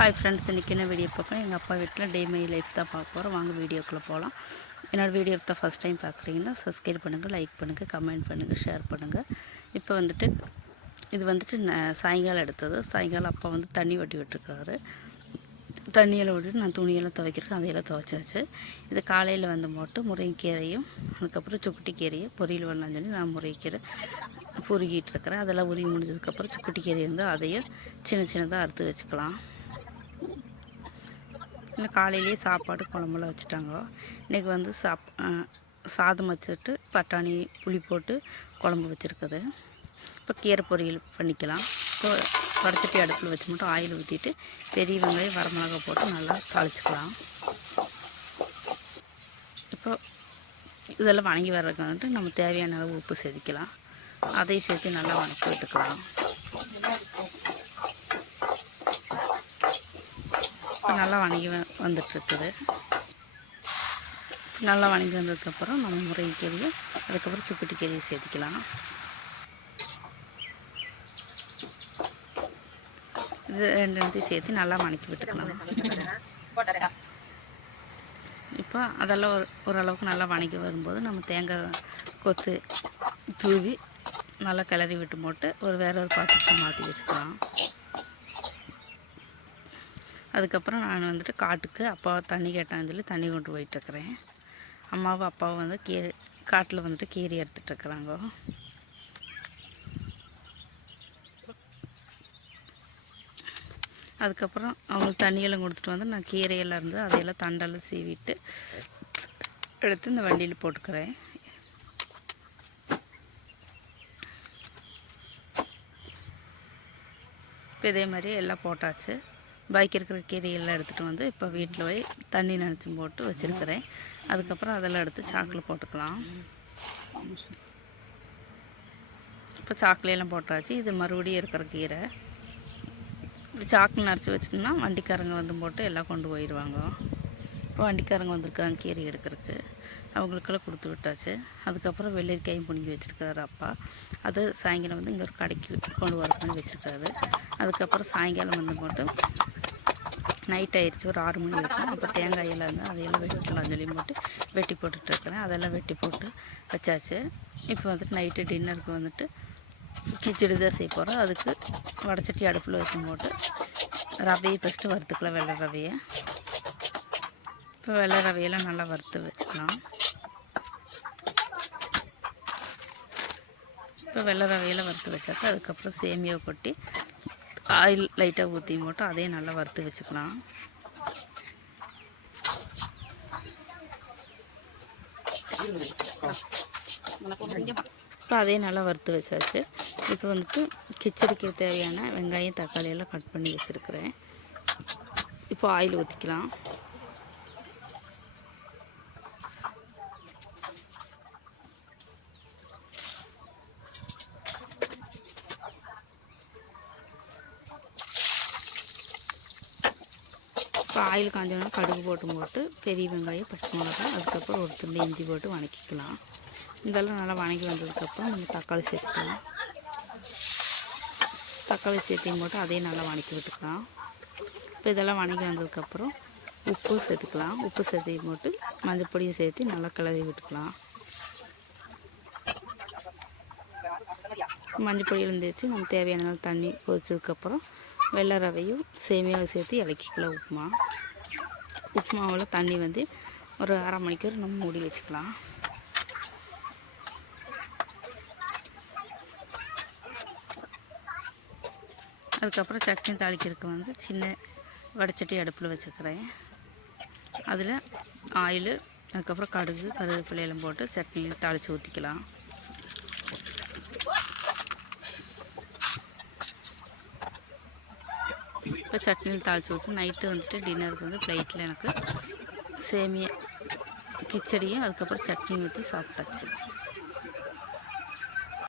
Hi friends, இன்றைக்கி என்ன video பார்க்கணும்? எங்கள் அப்பா வீட்டில் டே மை லைஃப் தான் பார்க்க போகிறோம். வாங்க வீடியோக்குள்ளே போகலாம். என்னோடய வீடியோ தான் ஃபஸ்ட் டைம் பார்க்குறீங்கன்னா சப்ஸ்கிரைப் பண்ணுங்கள், லைக் பண்ணுங்கள், கமெண்ட் பண்ணுங்கள், ஷேர் பண்ணுங்கள். இப்போ இது சாயங்காலம் எடுத்தது. சாயங்காலம் அப்பா தண்ணி வட்டி விட்டுருக்காரு. தண்ணியெல்லாம் விட்டுட்டு நான் துணியெல்லாம் துவைக்கிறேன். அதையெல்லாம் துவைச்சாச்சு. இது காலையில் போட்டு முருங்கைக்கீரையும் அதுக்கப்புறம் சுக்குட்டி கீரையும் பொரியல் பண்ணலான்னு சொல்லி நான் முருங்கைக்கீரை பொறுக்கிட்டு இருக்கிறேன். அதெல்லாம் உருகி முடிஞ்சதுக்கப்புறம் சுக்குட்டி கீரை இருந்தால் அதையும் சின்ன சின்னதாக அறுத்து வச்சுக்கலாம். இன்னும் காலையிலேயே சாப்பாடு குழம்புலாம் வச்சுட்டாங்க. இன்றைக்கி சாதம் வச்சுட்டு பட்டாணி புளி போட்டு குழம்பு வச்சுருக்குது. இப்போ கீரை பொரியல் பண்ணிக்கலாம். இப்போ வடச்சட்டி அடுப்பில் வச்சு மட்டும் ஆயில் ஊற்றிட்டு பெரிய வெங்காயம் வரமிளகா போட்டு நல்லா தாளிச்சிக்கலாம். இப்போ இதெல்லாம் வணங்கி வர்றதுக்கு நம்ம தேவையான அளவு உப்பு சேர்த்திக்கலாம். அதையும் சேர்த்து நல்லா வணக்கி விட்டுக்கலாம். இப்போ நல்லா வணங்கி வந்துட்டுருக்குது. நல்லா வணங்கி வந்ததுக்கப்புறம் நம்ம முருங்கைக்கீரையும் அதுக்கப்புறம் சுக்குட்டி கீரையை சேர்த்துக்கலாம். இது ரெண்டையும் சேர்த்து நல்லா வணக்கி விட்டுக்கலாம். இப்போ அதெல்லாம் ஓரளவுக்கு நல்லா வணங்கி வரும்போது நம்ம தேங்காய் கொத்து தூவி நல்லா கிளறி விட்டு போட்டு வேற ஒரு பாத்திரத்தை மாற்றி வச்சுக்கலாம். அதுக்கப்புறம் நான் காட்டுக்கு அப்பா தண்ணி கேட்டான்னு சொல்லி தண்ணி கொண்டு போயிட்டுருக்கிறேன். அம்மாவும் அப்பாவும் காட்டில் கீரை எடுத்துகிட்ருக்குறாங்க. அதுக்கப்புறம் அவங்களுக்கு தண்ணியெல்லாம் கொடுத்துட்டு நான் கீரையெல்லாம் இருந்து அதையெல்லாம் தண்டெல்லாம் சீவிட்டு எடுத்து இந்த வண்டியில் போட்டுக்கிறேன். இப்போ இதே மாதிரி எல்லாம் போட்டாச்சு. பாக்கி இருக்கிற கீரையெல்லாம் எடுத்துகிட்டு இப்போ வீட்டில் போய் தண்ணி நனைச்சி போட்டு வச்சுருக்கிறேன். அதுக்கப்புறம் அதெல்லாம் எடுத்து சாக்கில் போட்டுக்கலாம். இப்போ சாக்கிலையெல்லாம் போட்டாச்சு. இது மறுபடியும் இருக்கிற கீரை இப்படி சாக்கில் நரைச்சி வச்சிட்டோம்னா வண்டிக்காரங்க போட்டு எல்லாம் கொண்டு போயிடுவாங்க. இப்போ வண்டிக்காரங்க வந்திருக்காங்க கீரை எடுக்கிறதுக்கு. அவங்களுக்கெல்லாம் கொடுத்து விட்டாச்சு. அதுக்கப்புறம் வெள்ளரிக்காயும் பிடுங்கி வச்சுருக்காரு அப்பா. அது சாயங்காலம் இங்கே ஒரு கடைக்கு கொண்டு வர பண்ணி வச்சுருக்காரு. அதுக்கப்புறம் சாயங்காலம் போட்டு நைட் ஆயிடுச்சு, ஒரு 6 மணி இருக்கும். அப்போ தேங்காயெல்லாம் இருந்தால் அதையெல்லாம் வெட்டிடலாம் சொல்லி போட்டு வெட்டி போட்டுட்ருக்கிறேன். அதெல்லாம் வெட்டி போட்டு வச்சாச்சு. இப்போ நைட்டு டின்னருக்கு கிச்சடி தான் செய்ய போகிறோம். அதுக்கு வடச்சட்டி அடுப்பில் வச்சு போட்டு ரவையை ஃபஸ்ட்டு வறுத்துக்கலாம். வெள்ளை ரவையை இப்போ வெள்ளை ரவையெல்லாம் நல்லா வறுத்து வச்சுக்கலாம். இப்போ வெள்ளை ரவையெல்லாம் வறுத்து வச்சாச்சு. அதுக்கப்புறம் சேமியாவை கொட்டி ஆயில் லைட்டாக ஊற்றி போட்டு அதையும் நல்லா வறுத்து வச்சுக்கலாம். இப்போ அதையும் நல்லா வறுத்து வச்சாச்சு. இப்போ கிச்சடிக்கு தேவையான வெங்காயம் தக்காளி எல்லாம் கட் பண்ணி வச்சுருக்கிறேன். இப்போ ஆயில் ஊற்றிக்கலாம். இப்போ ஆயில் காஞ்சோன்னா கடுகு போட்டு பெரிய வெங்காயம் பச்சை மிளகாய் அதுக்கப்புறம் ஒரு துண்டு இஞ்சி போட்டு வணக்கிக்கலாம். இதெல்லாம் நல்லா வணங்கி வந்ததுக்கப்புறம் நம்ம தக்காளி சேர்த்துக்கலாம். தக்காளி சேர்த்தையும் போட்டு அதையும் நல்லா வணக்கி விட்டுக்கலாம். இப்போ இதெல்லாம் வணங்கி வந்ததுக்கப்புறம் உப்பு சேர்த்துக்கலாம். உப்பு சேர்த்தையும் போட்டு மஞ்சள் பொடியும் சேர்த்து நல்லா கிளறி விட்டுக்கலாம். மஞ்சள் பொடியில் தேய்ச்சி நம்ம தேவையான தண்ணி கொதிச்சதுக்கப்புறம் வெள்ளை ரவையும் சேமியாவை சேர்த்து இலக்கிக்கலாம். உப்புமாவில் தண்ணி ஒரு அரை மணிக்கூர் நம்ம மூடி வச்சுக்கலாம். அதுக்கப்புறம் சட்னி தாளிக்கிறதுக்கு சின்ன வடச்சட்டி அடுப்பில் வச்சுக்கிறேன். அதில் ஆயில் அதுக்கப்புறம் கடுகு கருவேப்பிலையெல்லாம் போட்டு சட்னி தாளித்து ஊற்றிக்கலாம். இப்போ சட்னியில் தாளித்து வச்சு நைட்டு டின்னருக்கு ஃப்ளைட்டில் எனக்கு சேமியா கிச்சடியும் அதுக்கப்புறம் சட்னி ஊற்றி சாப்பிட்டாச்சு.